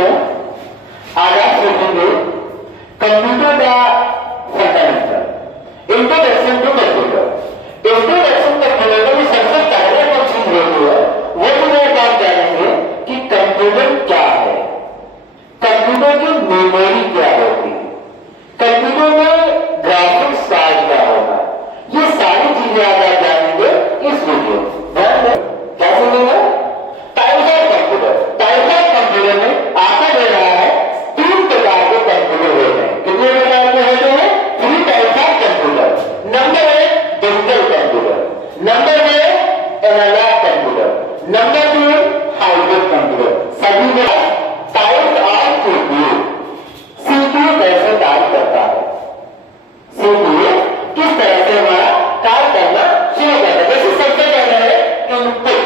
में आज आप सीखेंगे कंप्यूटर का fundamental introduction to computer. Introduction computer में सबसे पहले जो चीज होती है वो तुम्हें आप जानेंगे कि कंप्यूटर क्या है, कंप्यूटर की मेमोरी क्या होती है, कंप्यूटर में ग्राफिक्स कार्ड क्या होगा, ये सारी चीजें आज आप जानेंगे इस वीडियो में। क्या सुनेंगे? Types of computer. Types of computer में आपको दे रहा है 3 प्रकार के कंप्यूटर होते हैं। कितने प्रकार के होते हैं? 3 types of computer. Number 1 digital computer, number 2 analog computer, number 3 hybrid computer. सभी में टाइप्स ऑफ सीपीयू। सीपीयू कैसे कार्य करता है, सीपीयू किस तरह से हमारा कार्य करना शुरू करता है। जैसे सबसे पहले है इनपुट।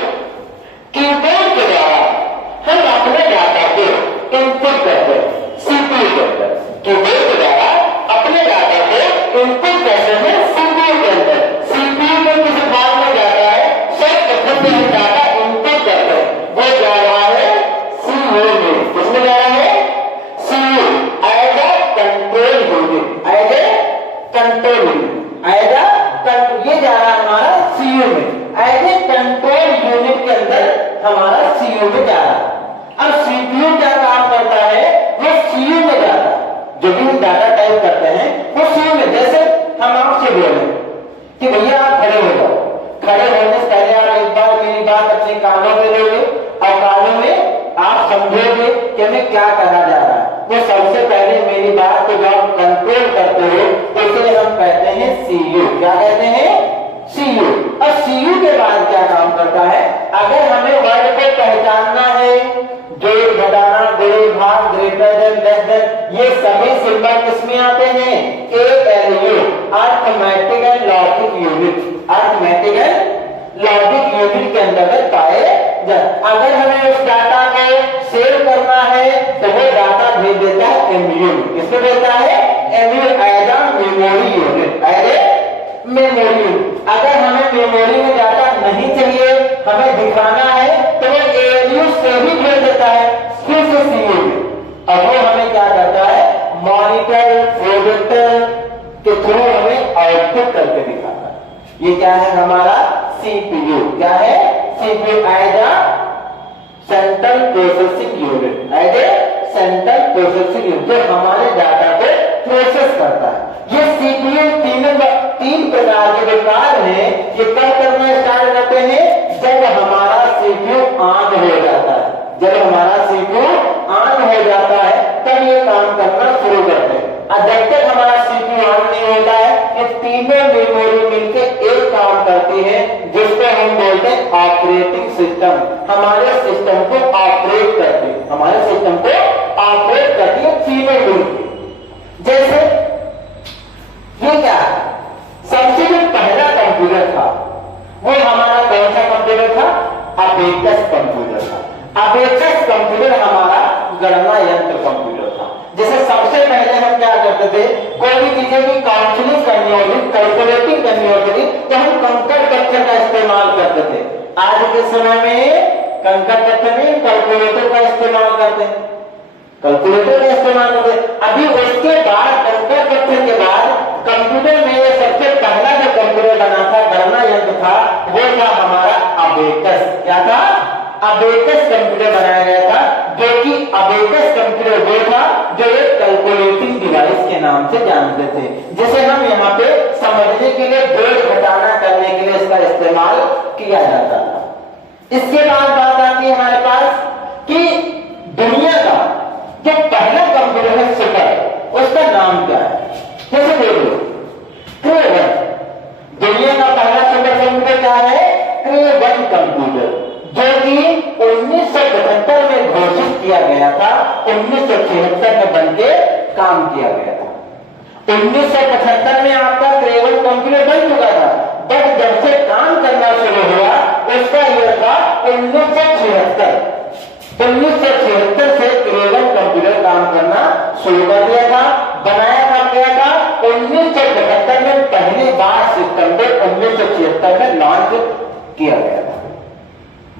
कीबोर्ड के द्वारा हम अपने डाटा को इनपुट करते हैं सीपीयू के अंदर। कीबोर्ड के द्वारा अपने डाटा को इनपुट करते हैं सीपीयू के अंदर। सीपीयू में किस भाग में जाता है? सर्वप्रथम में हम डाटा इनपुट करते हैं, वो जा रहा है सीयू में। किसमें जा रहा है? CU as a control unit, as a control unit, as a ये जा रहा है हमारा सीयू में, एज ए कंट्रोल यूनिट के अंदर हमारा सीयू में जा रहा है। अब सीपीयू क्या काम करता है? वो सीयू में जाता है, जो भी हम डाटा टाइप करते हैं वो सीयू में। जैसे हम आपसे बोले कि भैया आप खड़े हो जाओ, खड़े होने से पहले आप एक बार मेरी बात अपने कानों में लोगे और कानों में आप समझोगे कि हमें क्या कहा जा रहा है। वो सबसे पहले मेरी बात को जब आप कंट्रोल करते हो तो इसे हम कहते हैं सीयू। क्या कहते हैं? सीयू। और सीयू के बाद क्या काम करता है? अगर हमें वर्ड को पहचानना है, जोड़ घटाना, गुणे भाग, ग्रेटर देन, लेस देन, ये सभी सिंबल किसमें आते हैं? ALU, arithmetic and logic unit. Arithmetic and logic unit के अंतर्गत पाए जाते। अगर हमें उस डाटा को सेव करना है तो वो डाटा भेज देता है MU। किसको भेजता है? MU as a memory unit, as a memory unit. अगर हमें मेमोरी में डाटा नहीं चाहिए, हमें दिखाना है तो वो ALU से ही भेज देता है फिर से CU में। अब वो हमें क्या करता है? मॉनिटर, प्रोजेक्टर के थ्रू हमें आउटपुट करके दिखाता है। ये क्या है? हमारा CPU। क्या है? CPU as a central processing unit, as a central processing unit, जो हमारे डाटा को प्रोसेस करता है। ये CPU तीन प्रकार के विकार हैं। ये कब करना स्टार्ट करते हैं? जब हमारा CPU ऑन हो जाता है। जब हमारा CPU ऑन हो जाता है तब ये काम करना शुरू करते हैं। और जब तक हमारा CPU ऑन नहीं होता है ये तीनों मेमोरी मिलकर एक काम करती है जिसको हम बोलते हैं ऑपरेटिंग सिस्टम। हमारे सिस्टम को ऑपरेट करती है, हमारे सिस्टम को ऑपरेट करती है तीनों मिलकर। जैसे ये क्या है? सबसे जो पहला कंप्यूटर था वो हमारा कौन सा कंप्यूटर था? अबेकस कंप्यूटर था। अबेकस कंप्यूटर हमारा गणना यंत्र कंप्यूटर था। जैसे सबसे पहले हम क्या करते थे? कोई भी चीजों की काउंसलिंग करनी होती, कैलकुलेटिंग करनी होती थी तो हम कंकर पत्थर का इस्तेमाल करते थे। आज के समय में कंकर पत्थर में कैलकुलेटर का इस्तेमाल करते हैं, कैलकुलेटर का इस्तेमाल करते हैं। अभी उसके बाद कंकर पत्थर के बाद कंप्यूटर में सबसे पहला जो कंप्यूटर बना था, गणना यंत्र था, वो था हमारा अबेकस। क्या था? अबेकस कंप्यूटर बनाया गया था, जो कि अबेकस कंप्यूटर वो था जो एक कैलकुलेटिंग डिवाइस के नाम से जानते थे, जिसे हम यहाँ पे समझने के लिए जोड़ घटाना करने के लिए इसका इस्तेमाल किया जाता था। इसके बाद बात आती है हमारे पास कि दुनिया का जो पहला कंप्यूटर है सुपर, उसका नाम क्या है? जैसे देखो क्रे1, दुनिया का पहला सुपर कंप्यूटर क्या है? क्रे1 कंप्यूटर, जो कि 1975 में घोषित किया गया था, 1976 में बनके काम किया गया था। 1975 में आपका क्रे1 कंप्यूटर बन चुका था, बट जब से काम करना शुरू हुआ उसका ईयर था 1976। 1976 से क्रे1 कंप्यूटर काम करना शुरू कर दिया था। बनाया कब गया था? 1975 में पहली बार सिस्टम को 1976 में लॉन्च किया गया था।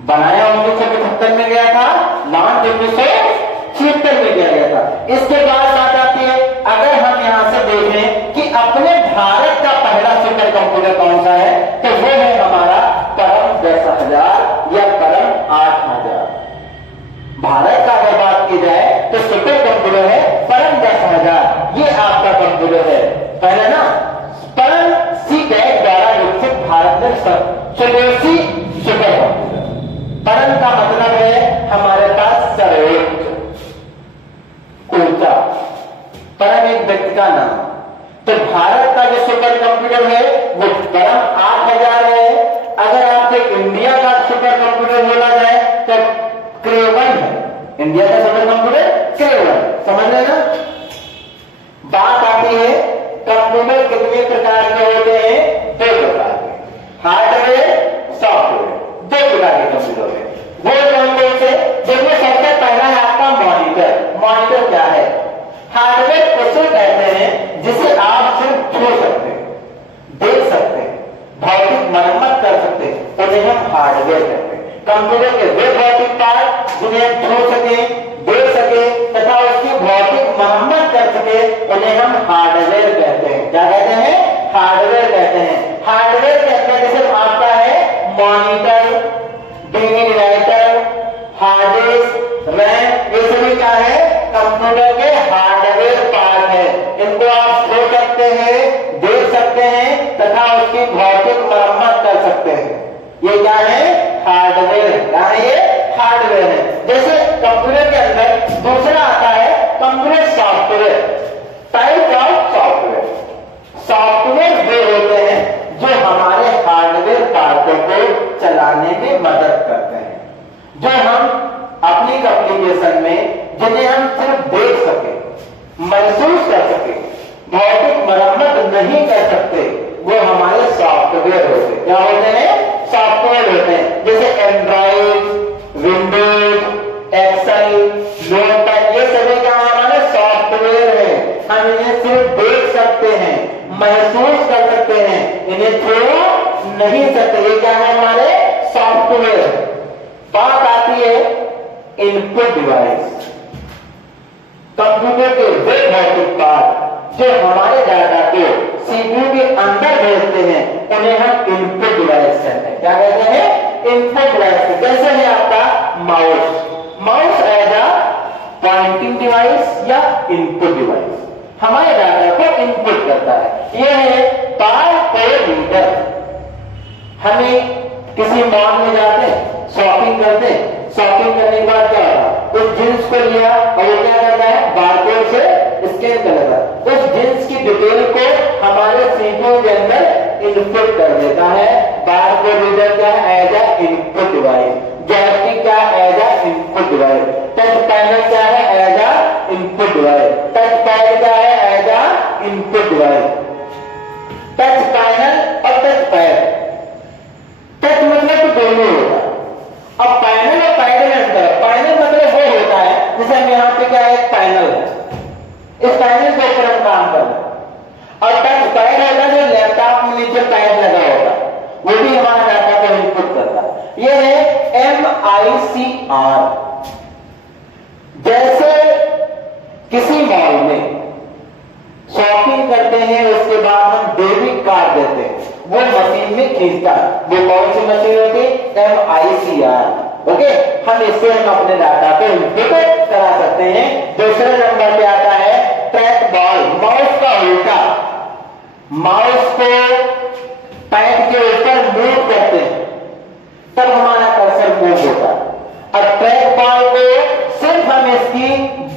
बनाया 1975 में गया था, लॉन्च 1976 76 में किया गया था। इसके बाद बात आती है, अगर हम यहां से देखें कि अपने भारत का पहला सुपर कंप्यूटर कौन सा है, तो वो है हमारा परम 10,000 या परम 8,000। भारत का अगर बात की जाए तो सुपर कंप्यूटर है परम 10,000, ये आपका कंप्यूटर है पहला ना। परम सीपैक द्वारा विकसित भारत में स्वदेशी सुपर कंप्यूटर। परम का मतलब है हमारे पास सर्वोच्च, ऊंचा। परम एक व्यक्ति का नाम। तो भारत का जो सुपर कंप्यूटर है वो परम 8,000 है। अगर आपसे इंडिया का सुपर कंप्यूटर बोला जाए तो क्रेवन है। इंडिया का सुपर कंप्यूटर क्रेवन, समझ रहे ना। बात आती है कंप्यूटर कितने प्रकार के होते हैं, 2 प्रकार के, हार्डवेयर, सॉफ्टवेयर, 2 प्रकार के कंप्यूटर है। वो कौन से, जिसमें सबसे पहला है आपका मॉनिटर। मॉनिटर क्या है? हार्डवेयर उसे कहते हैं जिसे आप सिर्फ छू सकते हैं, देख सकते हैं, भौतिक मरम्मत कर सकते हैं, उन्हें हम हार्डवेयर कहते हैं। कंप्यूटर के वे भौतिक पार्ट जिन्हें हम छू सके, देख सके तथा उसकी भौतिक मरम्मत कर सके, उन्हें हम हार्डवेयर कहते हैं। क्या कहते हैं? हार्डवेयर कहते हैं। हार्डवेयर के अंदर जैसे आपका है monitor, DVD writer, hard disk, RAM, ये सभी क्या है? कंप्यूटर के हार्डवेयर पार्ट है। इनको आप छू सकते हैं, देख सकते हैं तथा उसकी भौतिक मरम्मत कर सकते हैं। ये क्या है? हार्डवेयर है। क्या है ये? हार्डवेयर है। जैसे कंप्यूटर के अंदर दूसरा आता है computer software, type of software. Software वे होते हैं जो हमारे हार्डवेयर पार्टों को चलाने में मदद करते हैं, जो हम अपनी एप्लीकेशन में, जिन्हें हम सिर्फ देख सके, महसूस कर सके, भौतिक मरम्मत नहीं कर सकते, वो हमारे सॉफ्टवेयर होते हैं। क्या होते हैं? सॉफ्टवेयर होते हैं। जैसे एंड्रॉइड, विंडोज, एक्सेल, नोटपैड, ये सभी क्या हमारे सॉफ्टवेयर है। हम इन्हें सिर्फ देख सकते हैं, महसूस कर सकते हैं, इन्हें छू नहीं सकते। ये क्या है? हमारे सॉफ्टवेयर। बात आती है इनपुट डिवाइस। कंप्यूटर के वे भौतिक पार्ट जो हमारे डाटा को सीपीयू के अंदर भेजते हैं, उन्हें हम इनपुट डिवाइस कहते हैं। क्या कहते हैं? Input device. जैसे है आपका mouse. Mouse as a pointing device या इनपुट डिवाइस, हमारे डाटा को इनपुट करता है। यह है बारकोड रीडर। हमें किसी मॉल में जाते हैं, शॉपिंग करते हैं, शॉपिंग करने के बाद क्या होता है? उस जींस को लिया और वो क्या करता है? बारकोड से स्कैन कर लेता है। उस जींस की डिटेल को हमारे सीपीयू के अंदर इनपुट कर देता है। बारकोड रीडर क्या है? As a input device. Joystick क्या है? As a input device. Touch panel क्या है? As a input device. Touch pad क्या है? As a input device. Touch panel और टच पैड, टच मतलब तो दोनों होता है। अब पैनल और पैड में अंतर। पैनल मतलब वो होता है, जैसे हम यहाँ पे क्या है? पैनल है, इस पैनल के ऊपर हम काम कर रहे हैं। और टच पैड होता है जो लैपटॉप में नीचे पैड लगा होता है, वो भी हमारा डाटा को इनपुट करता है। ये है MICR। जैसे किसी मॉल में शॉपिंग करते हैं, उसके बाद हम डेबिट कार्ड देते हैं, वो मशीन में खींचता है। वो कौन सी मशीन होती है? MICR। ओके, हम इससे हम अपने डाटा को इनपुट करा सकते हैं। दूसरे नंबर पे आता है ट्रैक बॉल। माउस का उल्टा, माउस को पैड के ऊपर मूव करते हैं तब हमारा कर्सर मूव होता है। और ट्रैक बॉल को सिर्फ हम इसकी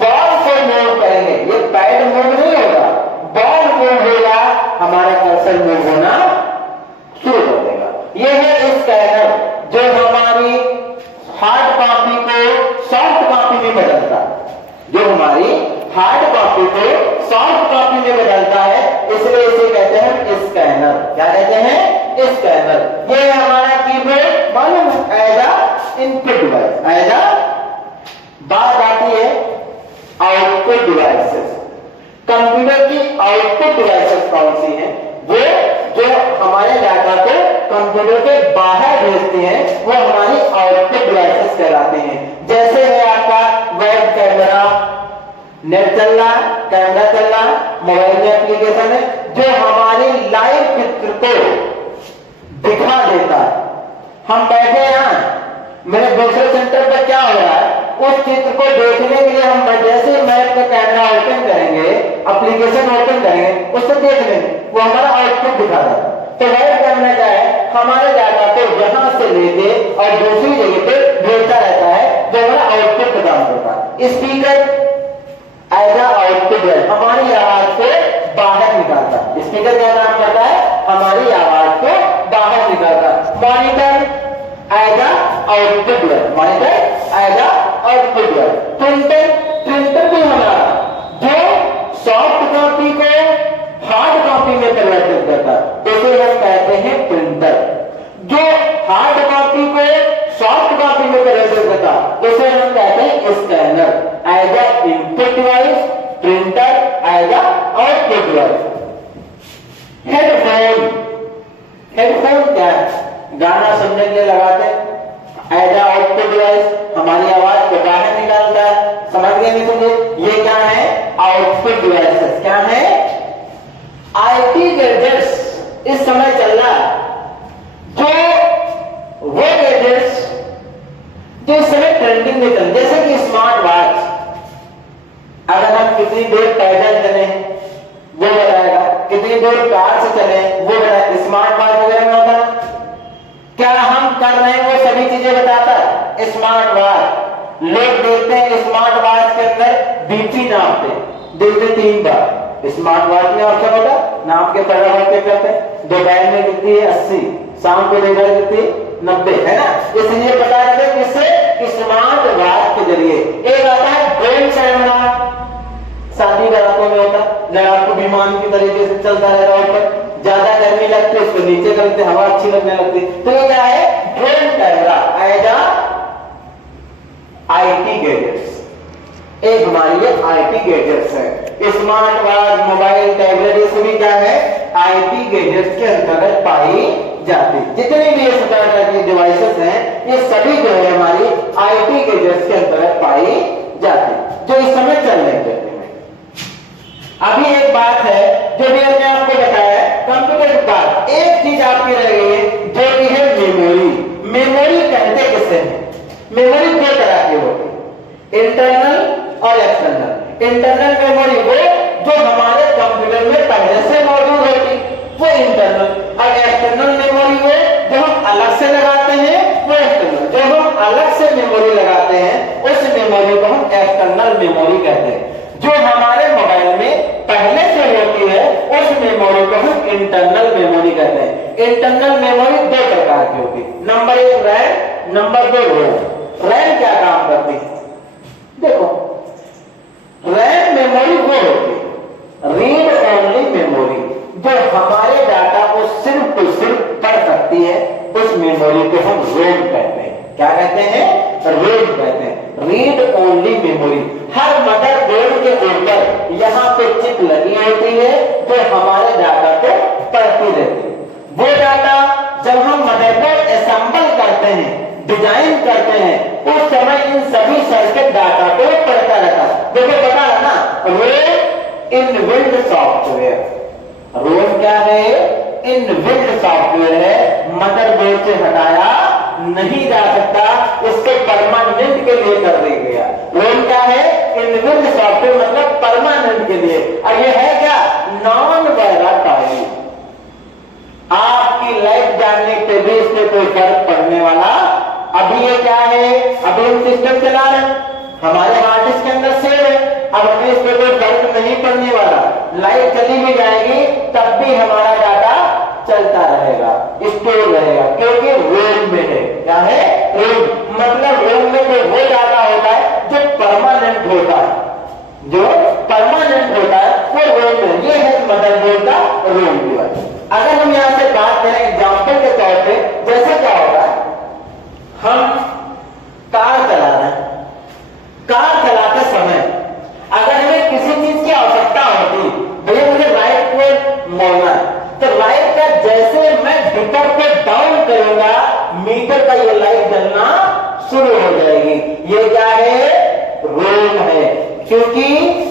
बॉल से मूव करेंगे, ये पैड मूव नहीं होगा, बॉल मूव होगा, हमारा कर्सर मूव होना शुरू कर देगा। यह है स्कैनर जो हमारी हार्ड कॉपी को सॉफ्ट कॉपी में बदलता है, जो हमारी हार्ड कॉपी को सॉफ्ट कॉपी में बदलता है, इसलिए इसे कहते हैं स्कैनर। क्या कहते हैं? स्कैनर। ये है हमारा कीबोर्ड, मालूम है? As a input device, as a. बात आती है आउटपुट डिवाइसेस। कंप्यूटर की आउटपुट डिवाइसेस कौन सी हैं? वो जो हमारे डाटा को कंप्यूटर के बाहर भेजते हैं, वो हमारी आउटपुट डिवाइसेस कहलाते हैं। जैसे है आपका वेब कैमरा, नेट चल रहा है, कैमरा चल रहा है, मोबाइल में एप्लीकेशन है जो हमारे लाइव चित्र को दिखा देता है। हम बैठे हैं, मेरे दूसरे सेंटर पर क्या हो रहा है उस चित्र को देखने के लिए हम जैसे मैप का कैमरा ओपन करेंगे, एप्लीकेशन ओपन करेंगे, उससे देख लेंगे, वो हमारा आउटपुट दिखा रहा है। तो लाइव कैमरा क्या है, हमारे डाटा को यहां से लेके और दूसरी जगह पे भेजता रहता है जो हमारा आउटपुट प्रदान करता है। स्पीकर एज आउटपुट है, हमारी आवाज को बाहर निकालता है। स्पीकर क्या काम करता है, हमारी आवाज को बाहर निकालता है। मॉनिटर एज आउटपुट है, मॉनिटर एज आउटपुट है। प्रिंटर, प्रिंटर भी हमारा जो सॉफ्ट कॉपी को हार्ड कॉपी में परिवर्तित करता है उसे हम कहते हैं प्रिंटर। जो हार्ड कॉपी को सॉफ्ट कॉपी में परिवर्तित करता है उसे हम कहते हैं scanner. As a input device, printer as a output device. Headphone, headphone क्या है, गाना सुनने के लिए लगाते हैं। एज अ आउटपुट डिवाइस, हमारी आवाज को बाहर निकालता है। समझ गए नहीं समझे, ये क्या है, आउटपुट डिवाइसेस। क्या है, आईटी गैजेट्स इस समय चल रहा है, जो वो गैजेट्स जो इस समय ट्रेंडिंग में चल, जैसे कि स्मार्ट वॉच। अगर हम कितनी देर पैदल चले वो बताएगा, कितनी देर कार से चले वो बताएगा। स्मार्ट वॉच वगैरह में होता है, क्या हम कर रहे हैं वो सभी चीजें बताता है स्मार्ट वॉच। लोग देखते हैं स्मार्ट वॉच के अंदर बीपी नापते, दिन में 3 बार। स्मार्ट वॉच में ऑप्शन होता है नाप के फटाफट चेक करते हैं। दोपहर में कितनी है 80, शाम को देखा कितनी 90, है ना। इसलिए पता रहे किससे, स्मार्ट वॉच के जरिए। एक आता है ब्रेन सेंसर, शादी बारातों में होता है, जब आपको विमान की तरीके से चलता रहता है ऊपर, ज्यादा गर्मी लगती है उसको नीचे करते, हवा अच्छी लगने लगती। तो ये क्या है, drone camera as IT gadgets. एक हमारी ये आईटी गैजेट्स है। स्मार्ट वॉच, मोबाइल, टैबलेट, ये सभी क्या है, आईटी गैजेट्स के अंतर्गत पाई जाती। जितनी भी इस तरह की डिवाइसेस हैं ये सभी जो है हमारी आईटी गैजेट्स के अंतर्गत पाई जाती, जो इस समय चल रही है। अभी एक बात है जो भी हमने आपको बताया, कंप्यूटर की बात, एक चीज आपकी रह गई है जो कि है मेमोरी। मेमोरी कहते किसे हैं, मेमोरी दो तरह की होती है, इंटरनल और एक्सटर्नल। इंटरनल मेमोरी वो जो हमारे कंप्यूटर में पहले से मौजूद होती, वो इंटरनल। और एक्सटर्नल मेमोरी वो जो हम अलग से लगाते हैं वो एक्सटर्नल। जो हम अलग से मेमोरी लगाते हैं उस मेमोरी को हम एक्सटर्नल मेमोरी कहते हैं। जो हमारे मोबाइल में पहले से होती है उस मेमोरी को हम इंटरनल मेमोरी कहते हैं। इंटरनल मेमोरी 2 प्रकार की होती है, नंबर 1 रैम, नंबर 2 रोम। रैम क्या काम करती है, देखो रैम मेमोरी वो होती है रीड ओनली मेमोरी, जो हमारे डाटा को सिर्फ पढ़ सकती है, उस मेमोरी को हम रोम कहते हैं। क्या कहते हैं, रोम कहते हैं, रीड ओनली मेमोरी। हर मदरबोर्ड के ऊपर यहाँ पे चिप लगी होती है जो हमारे डाटा को पढ़ती रहती है। वो डाटा जब हम मदरबोर्ड असेंबल करते हैं, डिजाइन करते हैं, उस समय इन सभी सर्किट डाटा को पढ़ता रहता है। देखो पता है ना, रोम इनबिल्ट सॉफ्टवेयर। रोम क्या है, इनबिल्ट सॉफ्टवेयर है, मदरबोर्ड से हटाया नहीं जा सकता, इसको परमानेंट के लिए कर दिया गया। रोम क्या है, इनबिल्ट सॉफ्टवेयर, मतलब परमानेंट के लिए। और ये है क्या, नॉन वोलेटाइल। आपकी लाइफ जानने के भी इससे कोई फर्क पड़ने वाला। अभी ये क्या है, अभी हम सिस्टम चला रहे हैं, हमारे हार्ड डिस्क के अंदर सेव है, अब हमें इस पर कोई फर्क नहीं पड़ने वाला। लाइट चली भी जाएगी तब भी हमारा डाटा चलता रहेगा, स्टोर रहेगा, क्योंकि रोम में है। क्या है, रोम, मतलब रोम में कोई वो डाटा होता है जो परमानेंट होता है, जो परमानेंट होता है वो रोम में। ये है मदरबोर्ड का रोम डिवाइस। अगर हम यहां से बात करें एग्जाम्पल के तौर पे, जैसे क्या होता है, हम कार चला रहे हैं, कार चलाते समय अगर हमें किसी चीज की आवश्यकता होती, भैया मुझे राइट को मोड़ना है, तो लाइट का जैसे मैं मीटर को डाउन करूंगा, मीटर का ये लाइट जलना शुरू हो जाएगी। ये क्या है, रोम है। क्योंकि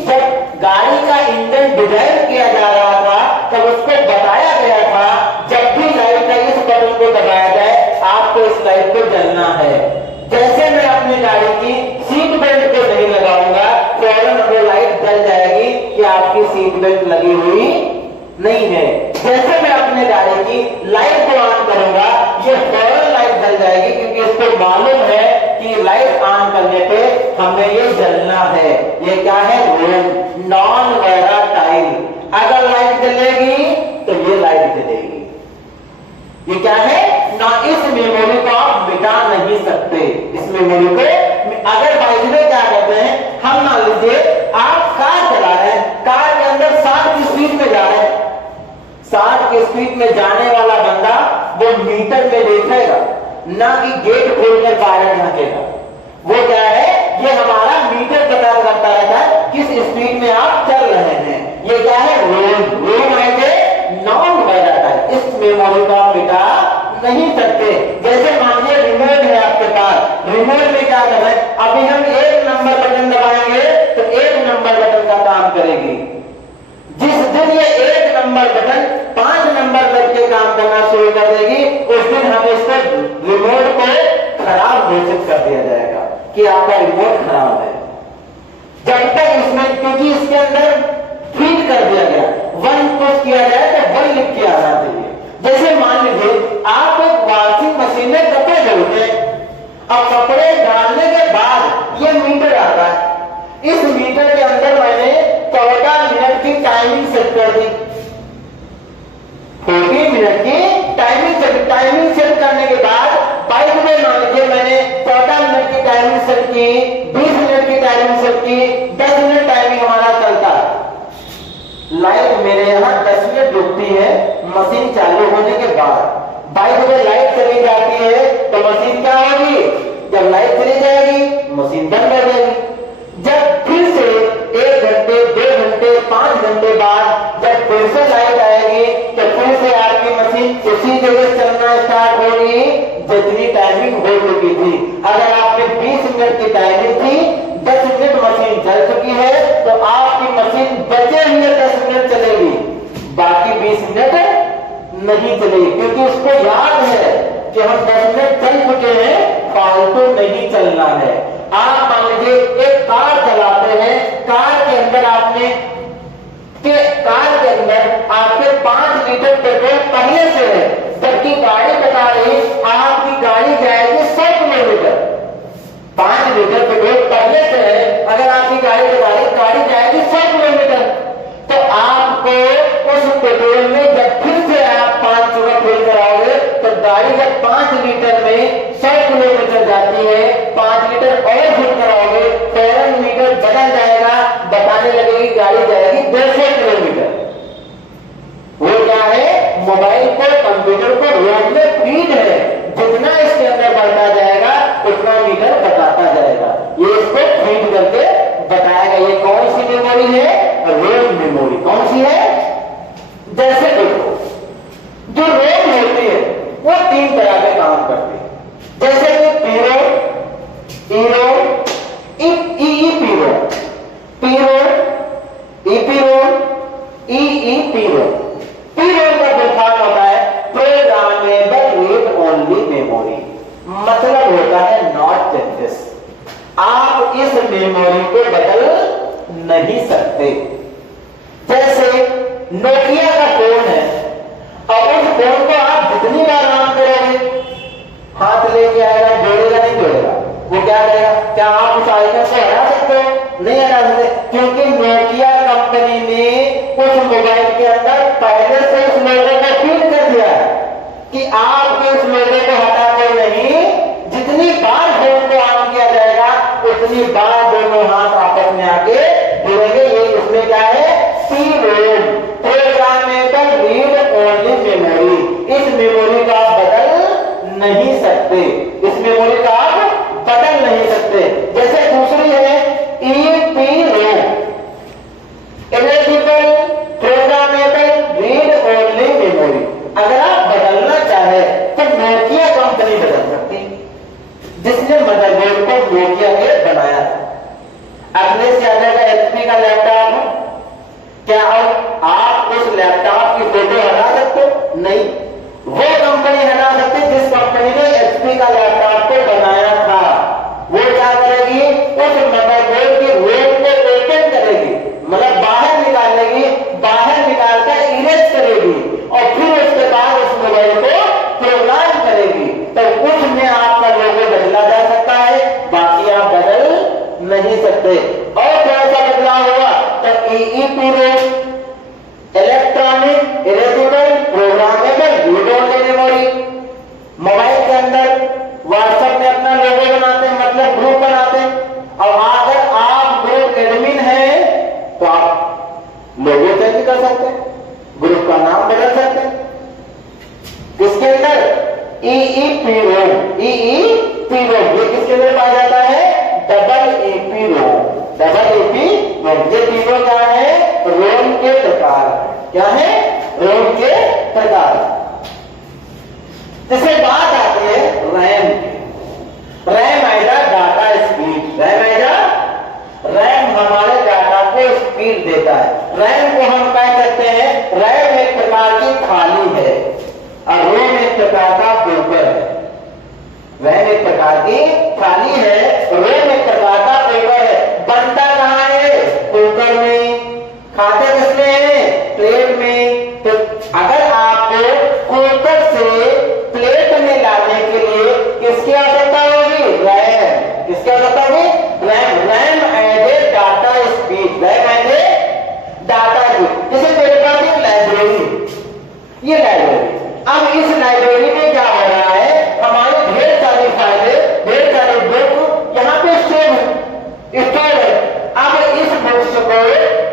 जब गाड़ी का इंजन डिजाइन किया जा रहा था तब उसको बताया गया था जब भी लाइट का इस बटन को दबाया जाए आपको इस लाइट को जलना है। जैसे मैं अपनी गाड़ी की सीट बेल्ट को नहीं लगाऊंगा फौरन वो लाइट जल जाएगी कि आपकी सीट बेल्ट लगी हुई नहीं है। जैसे मैं अपने गाड़ी की लाइट को ऑन करूंगा ये फौरन लाइट जल जाएगी क्योंकि इसको मालूम है कि लाइट ऑन करने पे हमें ये जलना है। ये क्या है? Non volatile. अगर लाइट जलेगी तो ये लाइट जलेगी। ये क्या है? ना इस मेमोरी को आप मिटा नहीं सकते। इस मेमोरी को अगर बाइजरे क्या कहते हैं, हम मान लीजिए आप कार चला रहे हैं, कार के अंदर 60 की स्पीड में जा रहे हैं, 60 की स्पीड में जाने वाला बंदा वो मीटर में देखेगा ना कि गेट खोलकर बाहर झांकेगा। वो क्या है? ये हमारा मीटर पता करता रहता है किस स्पीड में आप चल रहे हैं। ये क्या है? रोम है नॉन वोलेटाइल। इस मेमोरी को आप मिटा नहीं सकते। जैसे मानिए रिमोट है आपके पास, रिमोट में क्या करना है? अभी हम 1 नंबर बटन दबाएंगे तो 1 नंबर बटन का काम करेगी। जिस दिन ये 1 नंबर बटन 5 नंबर तक के काम करना शुरू कर देगी उस दिन हम इसको रिमोट को खराब घोषित कर दिया जाएगा कि आपका रिमोट खराब है। जब तक इसमें, क्योंकि इसके अंदर फीड कर दिया गया 1 पुश किया जाए तो 1 लिख के आना चाहिए। जैसे मान लीजिए आप एक वॉशिंग मशीन में कपड़े धोते हैं, अब कपड़े डालने के बाद ये मीटर आता है। इस मीटर के अंदर मैंने 14 मिनट की टाइमिंग सेट कर दी। 40 मिनट की टाइमिंग सेट करने के बाद बाइक में मान लीजिए मैंने 14 मिनट की टाइमिंग सेट की, 20 मिनट की टाइमिंग सेट की, 10 मिनट टाइमिंग हमारा चलता है। लाइट मेरे यहाँ 10 मिनट रुकती है मशीन चालू होने के बाद। बाइक में लाइट चली जाती है तो मशीन क्या होगी? जब लाइट चली जाएगी मशीन बंद हो जाएगी। जब फिर से 1 घंटे 2 घंटे 5 घंटे बाद जब फिर से लाइट आएगी तो फिर से आपकी मशीन उसी जगह चलना स्टार्ट होगी जितनी टाइमिंग हो चुकी थी। अगर आपने 20 मिनट की टाइमिंग थी, 10 मिनट मशीन चल चुकी है तो आपकी मशीन बचे हुए 10 मिनट चलेगी, बाकी 20 मिनट नहीं चलेगी। क्योंकि उसको याद है कि हम 10 मिनट चल चुके हैं, फालतू नहीं चलना है। आप मान लीजिए एक कार चलाते हैं, कार के अंदर आपके 5 लीटर पेट्रोल पहले से है, जबकि गाड़ी बता रही आपकी गाड़ी जाएगी 100 किलोमीटर। 5 लीटर पेट्रोल पहले से है, अगर आपकी गाड़ी बता रही गाड़ी जाएगी 100 किलोमीटर, तो आपको उस पेट्रोल में जब फिर से आप 5 चूहा फुल कराओगे तो गाड़ी जब 5 लीटर में 100 किलोमीटर जाती है, 5 लीटर और फुल कराओगे फौरन मीटर बदल जाएगा, बताने लगेगी गाड़ी जाएगी 200 किलोमीटर। वो क्या है? मोबाइल को, कंप्यूटर को रोड में फीड है, जितना इसके अंदर बढ़ता जाएगा उतना मीटर बताता जाएगा। ये इसको फीड करके बताएगा। ये कौन सी मेमोरी है? रोम मेमोरी। कौन सी है? जैसे देखो जो रोम होती है वो 3 तरह के काम करती है। जैसे कि पीरो, ईरो, ईपीरो, पीरो, ईपीरो, ईपीरो। पीरो का फुल होता है प्रोग्रामेबल रीड ओनली मेमोरी, मतलब होता है नॉट चेंजेस। आप इस मेमोरी को बदल नहीं सकते। जैसे नोकिया का फोन है, और उस फोन को आप जितनी बार ऑन करोगे हाथ लेके आएगा, जोड़ेगा नहीं जोड़ेगा, वो क्या करेगा? क्या आप उस आइकन को हटा सकते हो? नहीं हटा सकते, क्योंकि नोकिया कंपनी ने उस मोबाइल के अंदर पहले से इस लोगों को फीड कर दिया है कि आपको इस लोगों को हटा के नहीं, जितनी बार फोन को ऑन किया जाएगा उतनी बार दोनों हाथ आपस में आके जुड़ेंगे। ये इसमें क्या है? पीरोम, प्रोग्रामेबल रीड ओनली मेमोरी। इस मेमोरी को आप बदल नहीं सकते, इस मेमोरी का आप बदल नहीं सकते। जैसे दूसरी है EPROM, erasable programmable read only memory. अगर आप बदलना चाहे तो नोकिया कंपनी बदल सकती, जिसने मदरबोर्ड को नोकिया के बनाया था। अखिलेश यादव का का लैपटॉप है, क्या अब आप उस लैपटॉप की फोटो हटा सकते हो? नहीं। वो कंपनी हटा सकती है जिस कंपनी ने HP का लैपटॉप को बनाया था। वो क्या करेगी? उस मदरबोर्ड की रोम को ओपन करेगी, मतलब बाहर निकालेगी, बाहर निकालकर इरेज करेगी और फिर उसके बाद उस मोबाइल को प्रोग्राम करेगी। तो उसमें आपका लोगो बदला जा सकता है, बाकी आप बदल नहीं सकते। और क्या सा बदलाव हुआ? तो EEPROM, electronic erasable programmable read only memory. Mobile के अंदर व्हाट्सएप में अपना लोगो बनाते हैं, मतलब ग्रुप बनाते हैं। और अगर आप ग्रुप एडमिन हैं तो आप लोगो चेंज कर सकते हैं, ग्रुप का नाम बदल सकते हैं। किसके अंदर? EEPROM। EEPROM ये किसके अंदर पाया जाता है? EEPROM। ये तीनों क्या है? रोम के प्रकार। क्या है? रोम के प्रकार। जैसे बात आती है रैम की। RAM as data speed. RAM हमारे डाटा को स्पीड देता है। रैम को हम कह सकते हैं, रैम एक प्रकार की थाली है और रोम एक प्रकार का कुकर है। रैम एक प्रकार की थाली है, रोम एक प्रकार का कुकर है। बनता कहां है? कुकर में। खाते किसमें है? प्लेट में। तो अगर आपको कुकर से प्लेट में लाने के लिए किसकी आवश्यकता होगी? रैम। किसकी आवश्यकता होगी? RAM. RAM as a data speed. RAM as a data speed. जैसे मेरे पास एक लाइब्रेरी, ये लाइब्रेरी। अब इस लाइब्रेरी में क्या हो रहा है? हमारे ढेर सारी फाइलें, ढेर सारे बुक यहाँ पे स्टोर है। अब इस बुक्स को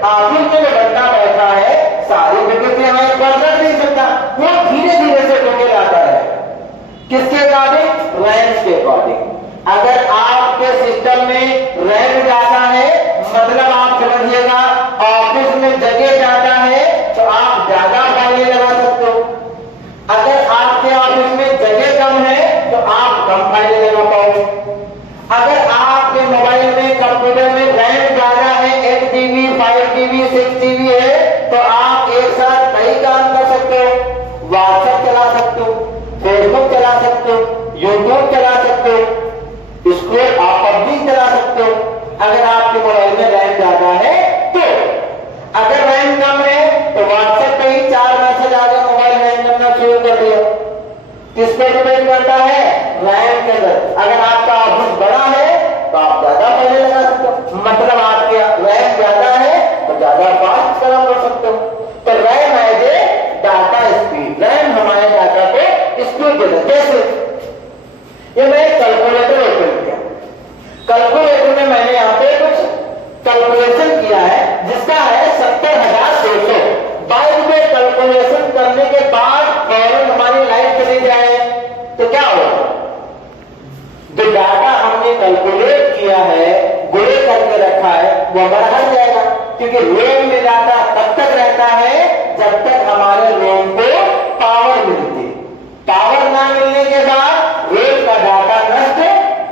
ऑफिस में बंदा बैठा है, सारी बुकें यहाँ पर रख नहीं सकता, वो धीरे धीरे से बुकें लाता है। किसके अकॉर्डिंग? रैम के अकॉर्डिंग। अगर आपके सिस्टम में रैम ज्यादा है, मतलब आप समझिएगा ऑफिस में जगह ज्यादा है, तो आप ज्यादा फाइलें लगा सकते हो। अगर आपके ऑफिस में जगह कम है तो आप कम फाइलें लगा पाओगे। अगर आपके मोबाइल में, कंप्यूटर में रैम ज्यादा है, 8 GB, 5 GB, 6 GB है, तो आप एक साथ कई काम कर सकते हो। व्हाट्सएप चला सकते हो, फेसबुक चला सकते हो, यूट्यूब चला सकते हो, स्कूल आप पब्लिक चला सकते हो। अगर आपके मोबाइल में रैम ज्यादा है तो। अगर रैम कम है तो व्हाट्सएप पे ही 4 मैसेज आ गए, मोबाइल हैंग करना शुरू कर दिया। किस पे डिपेंड करता है? रैम के अंदर। अगर आपका ऑफिस बड़ा है तो आप ज्यादा फाइलें लगा सकते हो, मतलब आपके रैम ज्यादा है तो ज्यादा फास्ट काम कर सकते हो। तो RAM as a data speed. RAM हमारे डाटा को स्पीड देता है। जैसे ये मैं कैलकुलेटर ओपन किया, कैलकुलेटर में मैंने यहाँ पे कुछ कैलकुलेशन किया है जिसका है 70,200। बाइक में कैलकुलेशन करने के बाद फौरन हमारी लाइट चली जाए तो क्या होगा? जो डाटा हमने कैलकुलेट किया है, गुणे करके रखा है, वो हमारा हट जाएगा। क्योंकि रोम में डाटा तब तक रहता है जब तक हमारे रोम को पावर मिलती। पावर ना मिलने के बाद रोम का डाटा नष्ट है।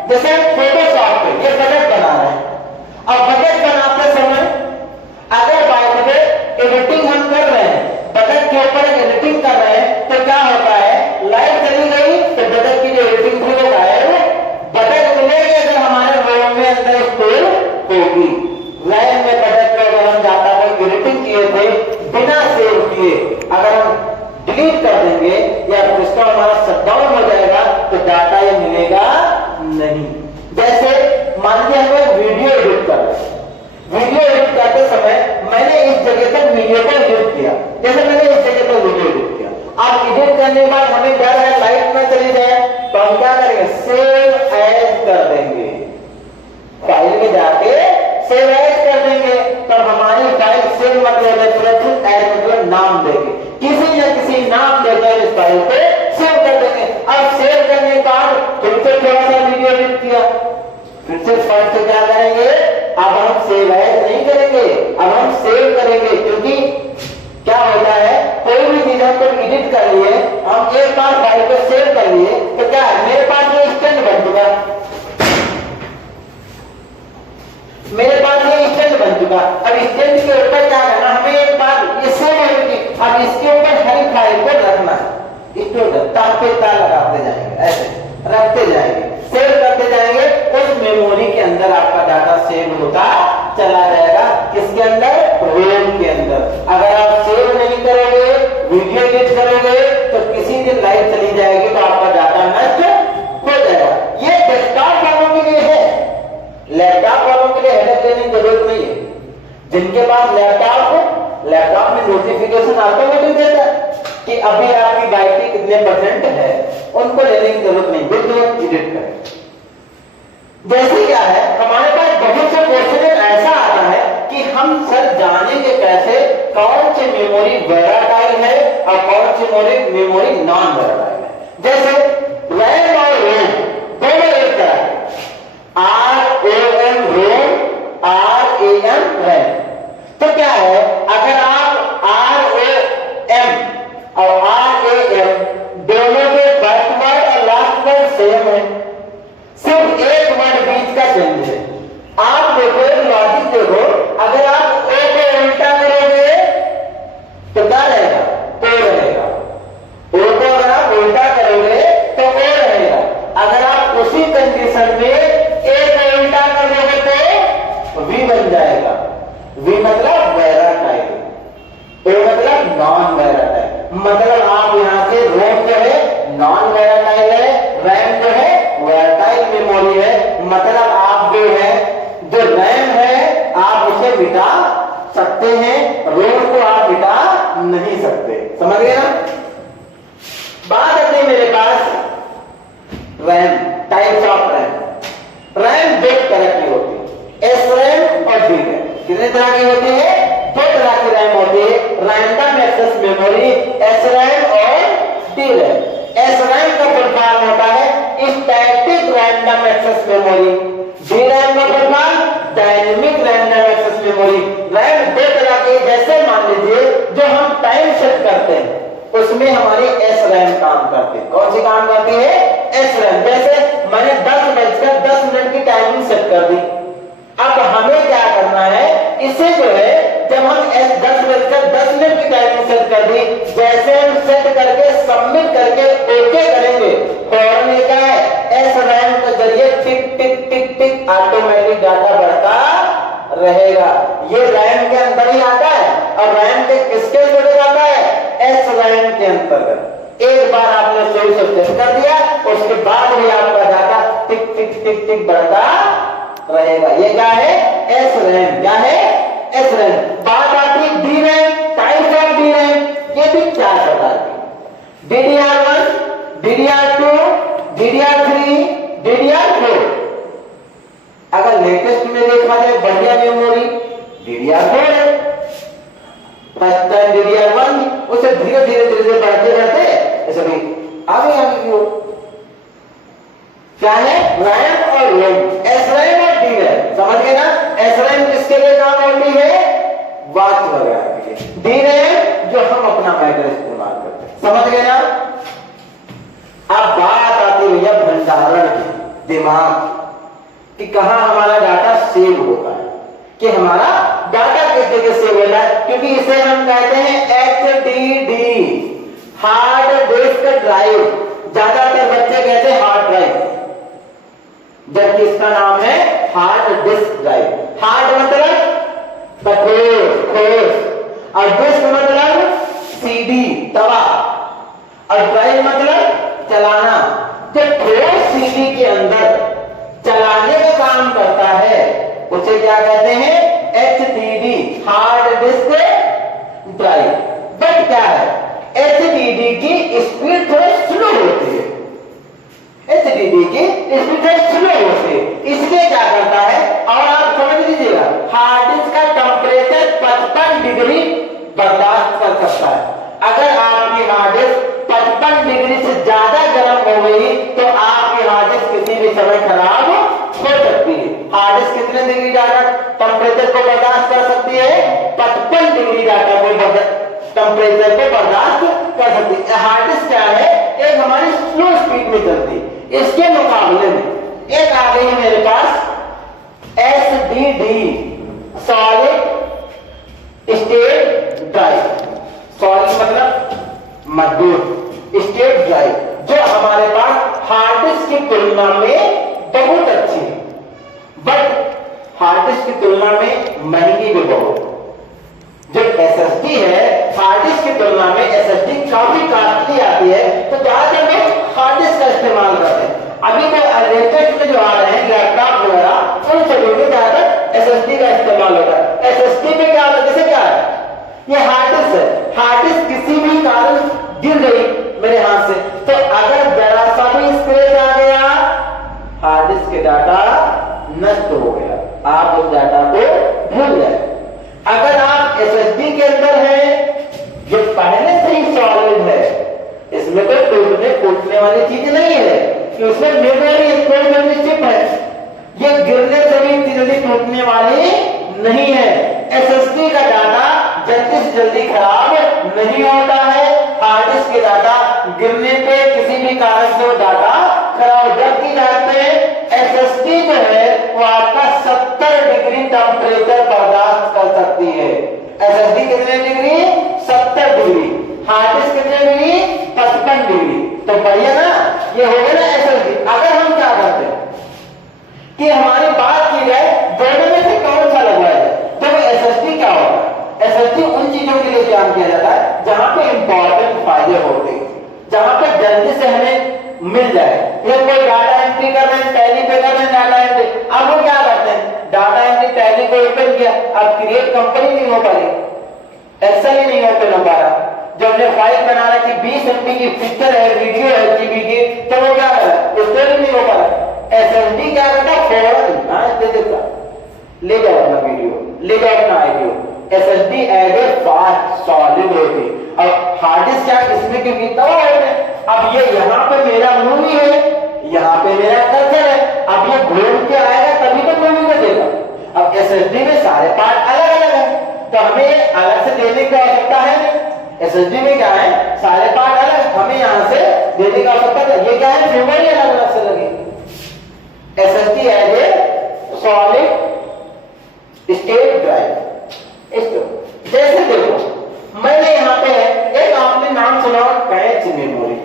जैसे फोटोशॉप पे ये बजट बना रहे हैं, अब बजट बनाते समय अगर बाइक में एडिटिंग हम कर रहे हैं, बजट के ऊपर एडिटिंग कर रहे हैं, तो क्या होता है? लाइट चली गई तो बजट की जो एडिटिंग थी वो गायब। बजट मिलेगी अगर हमारे रोम में अंदर स्टोर होगी। रैम में बजट को अगर हम डाटा को एडिटिंग किए थे बिना सेव किए, अगर हम डिलीट कर देंगे या सिस्टम हमारा शटडाउन हो जाएगा तो डाटा ये मिलेगा नहीं। जैसे मान लीजिए हमें वीडियो एडिट कर रहे हैं, वीडियो एडिट करते समय मैंने इस जगह तक वीडियो को एडिट किया, जैसे मैंने इस जगह तक वीडियो एडिट किया। अब एडिट करने के बाद हमें डर है लाइट में चली जाए, तो हम क्या करेंगे? सेव एज कर देंगे, फाइल में जाके सेव एज कर देंगे। तो हमारी फाइल सेव मतलब सुरक्षित एज मतलब नाम देंगे, किसी न किसी नाम देकर इस फाइल को सेव कर देंगे। अब सेव करने के बाद फिर से थोड़ा सा वीडियो एडिट किया, फिर से फाइल से क्या करेंगे? अब हम सेव एज नहीं करेंगे, अब हम सेव करेंगे। क्योंकि क्या होता है, कोई भी चीज हम जब एडिट कर लिए, हम एक बार फाइल को सेव कर लिए तो क्या है? मेरे पास ये स्टैंड बन चुका, मेरे पास ये स्टैंड बन चुका। का। अब स्टैंड के ऊपर क्या करना, हमें एक बात ये सेम है कि अब इसके ऊपर हर फाइल को रखना है, स्टोर तार पे तार लगाते जाएंगे, ऐसे रखते जाएंगे, सेव करते जाएंगे, उस मेमोरी के अंदर आपका डाटा सेव होता चला जाएगा। किसके अंदर, रोम के अंदर। अगर आप सेव नहीं करोगे, वीडियो एडिट करोगे तो किसी दिन लाइट चली जाएगी तो आपका डाटा नष्ट हो जाएगा। ये डेस्कटॉप वालों के लिए है, लैपटॉप वालों के लिए हेडेक लेने की जरूरत नहीं है। जिनके पास लैपटॉप में नोटिफिकेशन ऑटोमेटिक देता है कि अभी आपकी बैटरी कितने % है, उनको लेने की जरूरत नहीं, वीडियो एडिट करें। जैसे क्या है, हमारे पास बहुत से क्वेश्चन ऐसा आता है कि हम सर जानेंगे कैसे कौन सी मेमोरी वेराटाइल है और कौन सी मेमोरी नॉन वेराटाइल है। जैसे रैम और रोम दोनों एक तरह है, ROM रोम, RAM रैम। तो क्या है, अगर आप ROM और RAM दोनों के फर्स्ट वर्ड और लास्ट वर्ड सेम है, सिर्फ एक वर्ड बीच का चेंज है। आप देखो, लॉजिक देखो, अगर आप ओ को उल्टा करोगे तो क्या रहेगा, ओ रहेगा। ओ को अगर आप उल्टा करोगे तो ओ रहेगा। अगर आप उसी कंडीशन में ए को उल्टा कर दोगे तो वी बन जाएगा। वी मतलब वेराटाइल, ए मतलब नॉन वेराटाइल। मतलब आप यहां से रोम जो है नॉन वेराटाइल है, रैम जो है वेराटाइल मेमोरी है। मतलब आप जो है, जो रैम है आप उसे मिटा सकते हैं, रोम को आप मिटा नहीं सकते। समझ गए ना? बात आती है मेरे पास RAM, types of RAM. RAM दो तरह की होती है, एस रैम और डी रैम। कितने तरह की होती है, दो तरह की रैम होती है, random access memory, S RAM और डी रैम। एस रैम का फुल फॉर्म होता है static random access memory, D RAM का full form dynamic random access memory. RAM दो तरह की, जैसे मान लीजिए जो हम टाइम सेट करते हैं उसमें हमारी एस रैम काम करती है। कौन सी काम करती है, एस रैम। जैसे मैंने 10:10 की टाइमिंग सेट कर दी, अब हमें क्या करना है, इसे जो है जब हम 10:10 की टाइमिंग सेट कर दी, जैसे हम सेट करके सबमिट करके ओके करेंगे, फौरन क्या है, एस रैम के जरिए टिक टिक टिक टिक ऑटोमेटिक डाटा बढ़ता रहेगा। ये रैम के अंदर ही आता है और रैम के किसके अंतर्गत आता है, एस रैम के अंतर्गत। एक बार आपने सही से सेट कर दिया, उसके बाद भी आपका डाटा टिक टिक टिक टिक बढ़ता रहेगा। ये क्या है, एस रैम। क्या है, एस रैम। बात आती है D RAM, types of D RAM. ये भी 4 प्रकार की, DDR1, DDR2, DDR3, DDR4। अगर लेटेस्ट में देखा जाए बढ़िया मेमोरी DDR4 है। फर्स्ट टाइम DDR1, उसे धीरे धीरे बढ़ते बढ़ते ऐसे भी आगे की ओर। क्या है, रैम और रोम, एस रैम और डी रैम। समझ गए ना? एस रैम किसके लिए काम होती है, वॉच वगैरह के लिए। डी रैम जो हम अपना मैटर इस्तेमाल करते हैं। समझ गए ना? अब बात आती है भैया भंडारण की, दिमाग कि कहां हमारा डाटा सेव होगा, कि हमारा डाटा किस जगह सेव होगा। क्योंकि इसे हम कहते हैं HDD, हार्ड डिस्क ड्राइव। ज्यादातर बच्चे कहते हैं हार्ड ड्राइव, जबकि इसका नाम है हार्ड डिस्क ड्राइव। हार्ड मतलब ठोस, और डिस्क मतलब सीडी तवा, और ड्राइव मतलब चलाना। जो ठोस सीडी के अंदर चलाने का काम करता है उसे क्या कहते हैं, HDD, hard disk drive. But क्या है, HDD की स्पीड थोड़ी स्लो होती है, HDD की स्पीड थोड़ी स्लो होती है। इसलिए क्या करता है, और आप समझ लीजिएगा, हार्ड डिस्क का टेम्परेचर 55 डिग्री बर्दाश्त कर सकता है। अगर आपकी हार्ड डिस्क 55 डिग्री से ज्यादा गर्म हो गई तो आपकी हार्ड डिस्क किसी भी समय खराब हो सकती है। हार्ड डिस्क कितने डिग्री डाटा टेम्परेचर को बर्दाश्त कर सकती है, 55 डिग्री डाटा को टेम्परेचर को बर्दाश्त कर सकती है। हार्ड डिस्क क्या है, एक हमारी स्लो स्पीड में चलती है। इसके मुकाबले में एक आ गई मेरे पास SDD, solid state drive, solid मतलब मजबूत, स्टेट ड्राइव जो हमारे पास हार्ड डिस्क की तुलना में बहुत अच्छी है, बट हार्ड डिस्क की तुलना में महंगी भी बहुत। जो एसएसडी है हार्ड डिस्क की तुलना में एसएसडी काफी कॉस्टली आती है, तो ज्यादातर लोग हार्ड डिस्क का इस्तेमाल करते हैं। अभी तो लेटेस्ट में जो आ रहे हैं लैपटॉप वगैरह उन सभी में ज्यादातर एसएसडी का इस्तेमाल होता है। एसएसडी में क्या होता है, जैसे क्या है, ये हार्ड डिस्क है, हार्ड डिस्क किसी भी कारण गिर गई मेरे हाथ से, तो अगर जरा सा भी स्क्रैच आ गया हार्ड डिस्क के डाटा नष्ट हो गया, आप उस डाटा को भूल गए। अगर आप एसएसडी के अंदर हैं जो पहले से ही सॉलिड है, इसमें कोई टूटने फूटने वाली चीज नहीं है कि उसमें मेमोरी चिप है, ये गिरने से भी जल्दी टूटने वाली नहीं है। एसएसडी का डाटा जल्दी से जल्दी खराब नहीं होता है, हार्ड डिस्क के डाटा गिरने पे किसी भी कारण से वो डाटा खराब, जबकि जानते हैं एसएसडी जो है वो आपका 70 डिग्री टेम्परेचर बर्दाश्त कर सकती है। एसएसडी कितने डिग्री, 70 डिग्री, हार्ड डिस्क कितने डिग्री, 55 डिग्री। तो बढ़िया ना, ये हो गया ना एसएसडी। अगर हम क्या करते हैं कि हमारी बात की जाए दोनों में से कौन सा लगवाया जाए, तो एसएसडी क्या होगा, एसएसडी उन चीजों के लिए काम किया जाता है जहां पे इंपॉर्टेंट फायदे होते हैं, जहां पे जल्दी से हमें मिल जाए। ये कोई डाटा एंट्री कर रहे हैं, टैली पे कर रहे हैं डाटा एंट्री, अब वो क्या करते हैं, डाटा एंट्री टैली को ओपन किया, अब क्रिएट कंपनी नहीं हो पा रही, एक्सेल ही नहीं ओपन हो पा रहा, जब हमने फाइल बना रहा कि 20 MB की पिक्चर है, वीडियो है जीबी की, तो वो क्या कर रहा है, स्टोरेज नहीं हो पा रहा। एसएसडी क्या करता है, फौरन दे देता, ले जाओ अपना वीडियो, ले जाओ अपना audio. SSD as a fast solid होती है। अब हार्ड डिस्क क्या, इसमें क्योंकि दवा है, अब ये यहाँ पे मेरा मूवी है, यहाँ पे मेरा कर्सर है, अब ये घूम के आएगा तभी तो मूवी को देगा। अब एसएसडी में सारे पार्ट अलग अलग है, तो हमें अलग से देने की आवश्यकता है नहीं। एसएसडी में क्या है, सारे पार्ट अलग, हमें यहाँ से देने की आवश्यकता है। ये क्या है, मेमोरी अलग अलग से लगी। SSD as a solid state drive. जैसे देखो मैंने यहाँ पे एक, आपने नाम सुना कैच मेमोरी।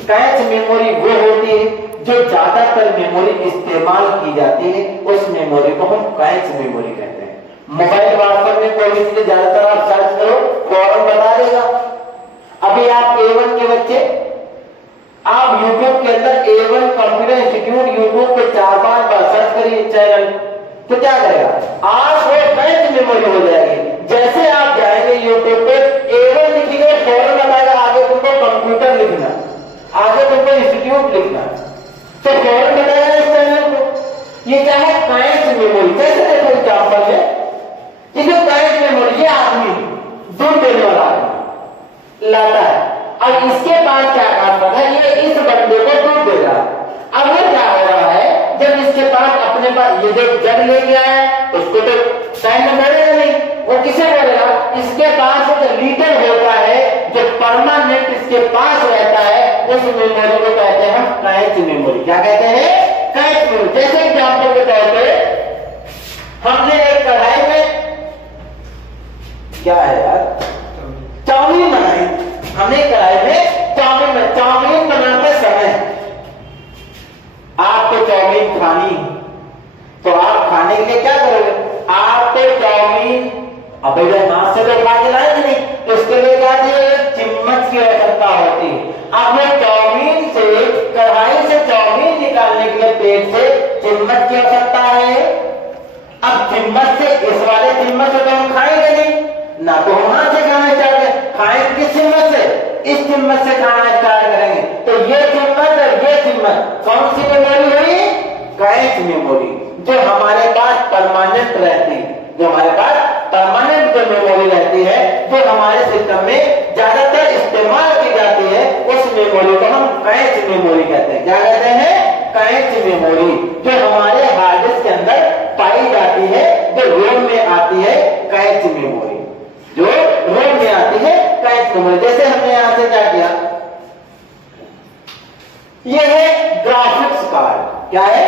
कैच मेमोरी वो होती है जो ज्यादातर मेमोरी इस्तेमाल की जाती है, उस मेमोरी को हम कैच मेमोरी कहते हैं। मोबाइल व्हाट्सएप में कोई भी चीज ज्यादातर आप सर्च करो फौरन बता देगा। अभी आप A1 के बच्चे, आप YouTube के अंदर A1 कंप्यूटर इंस्टीट्यूट यूट्यूब पे 4-5 बार सर्च करिए चैनल, तो क्या करेगा, आज वो कैच मेमोरी हो जाएगी। जैसे आप जाएंगे यूट्यूब पे A1 लिखेंगे, फौरन बताएगा आगे तुमको कंप्यूटर लिखना, आगे तुमको इंस्टीट्यूट लिखना, तो फौरन बताएगा इस चैनल को। ये क्या है, कैच मेमोरी। कैसे देखो एग्जाम्पल में, ये जो कैच मेमोरी, ये आदमी दूध देने वाला आदमी लाता है, अब इसके पास क्या काम है, ये इस बंदे को दूध दे रहा है। अब वो क्या हो रहा है, जब इसके पास अपने पास ये जो जग ले गया है, उसको तो टाइम में बोलेगा नहीं, वो किसे बोलेगा, इसके पास एक लीटर होता है जो परमानेंट इसके पास रहता है, उस मेमोरी को कहते हैं हम कैच मेमोरी। क्या कहते हैं, कैच मेमोरी। जैसे एग्जाम्पल के तौर पे हमने एक कढ़ाई में क्या है यार, चाउमीन बनाई, हमने कढ़ाई में चाउमीन बनाते समय आपको चाउमीन खानी, तो आप खाने के लिए क्या करोगे, आपको चाउमीन अब हाथ से तो खा के लाएंगे नहीं, तो उसके लिए क्या चाहिए, चम्मच की आवश्यकता होती है। अब वो चाउमीन से, कढ़ाई से चाउमीन निकालने के लिए पेट से चम्मच की आवश्यकता है। अब चम्मच से, इस वाले चम्मच से तो हम खाएंगे नहीं ना, तो हम हाथ से खाना स्टार्ट करें, खाएंगे किस चम्मच से, इस चम्मच से खाना स्टार्ट करेंगे। तो ये चम्मच और ये चम्मच कौन सी मेमोरी हुई, कैच मेमोरी, जो हमारे पास परमानेंट रहती है, जो हमारे पास परमानेंट जो मेमोरी रहती है, जो हमारे सिस्टम में ज्यादातर इस्तेमाल की जाती है, उस मेमोरी को हम कैच मेमोरी कहते हैं। क्या कहते हैं, कैच मेमोरी, जो हमारे हार्ड डिस्क के अंदर पाई जाती है, जो रोम में आती है, कैच मेमोरी, जो रोम में आती है, कैच मेमोरी। जैसे हमने यहां से क्या किया, यह है ग्राफिक्स कार्ड। क्या है,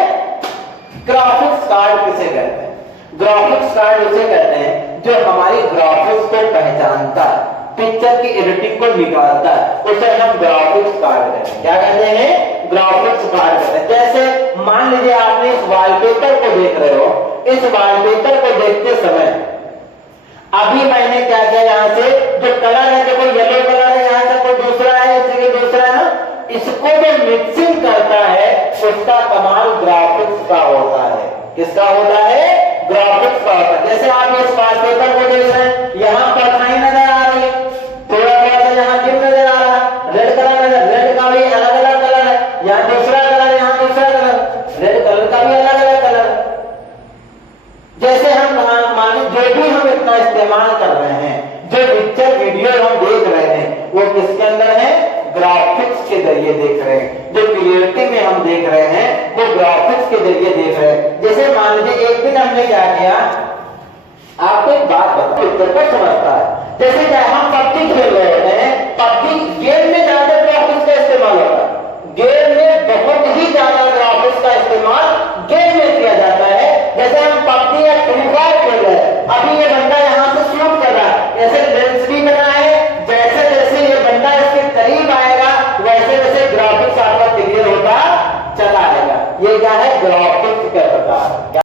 ग्राफिक्स कार्ड किसे कहते हैं, ग्राफिक्स कार्ड उसे कहते हैं जो हमारी ग्राफिक्स को पहचानता है, पिक्चर की एडिटिंग को निकालता है, उसे हम ग्राफिक्स कार्ड कहते हैं। क्या कहते हैं? ग्राफिक्स कार्ड कहते हैं। जैसे मान लीजिए आपने इस वॉलपेपर को देख रहे हो, इस वॉलपेपर को देखते समय अभी मैंने क्या किया, यहाँ से जो कलर है, देखो येलो कलर है, यहाँ से कोई दूसरा है, इसलिए दूसरा है ना, इसको जो मिक्सिंग करता है उसका कमाल ग्राफिक्स का होता है। किसका होता है? ग्राफिक्स का होता है। जैसे आप इस वॉलपेपर को देख रहे हैं, यहाँ परछाई नजर आ रही है, थोड़ा थोड़ा सा यहाँ डिम नजर आ रहा है, रेड कलर नजर, रेड का भी अलग अलग कलर है, यहाँ दूसरा कलर, यहाँ दूसरा कलर, रेड कलर का भी अलग अलग कलर। जैसे हम माने जो भी हम इतना इस्तेमाल कर रहे हैं, जो पिक्चर वीडियो हम देख रहे हैं, वो किसके अंदर है? ग्राफिक्स के जरिए देख रहे हैं। जो क्लियरिटी में हम देख रहे हैं वो ग्राफिक्स के जरिए देख रहे हैं। जैसे मान लीजिए एक दिन हमने क्या किया, आपको एक बात बताओ, पिक्चर को समझता है। जैसे क्या हम पबजी खेल रहे होते हैं, पबजी गेम में ज्यादा ग्राफिक्स का इस्तेमाल होता है, गेम में बहुत ही ज्यादा ग्राफिक्स का इस्तेमाल गेम में किया जाता है। जैसे हम पबजी या फ्री फायर खेल रहे हैं, अभी ये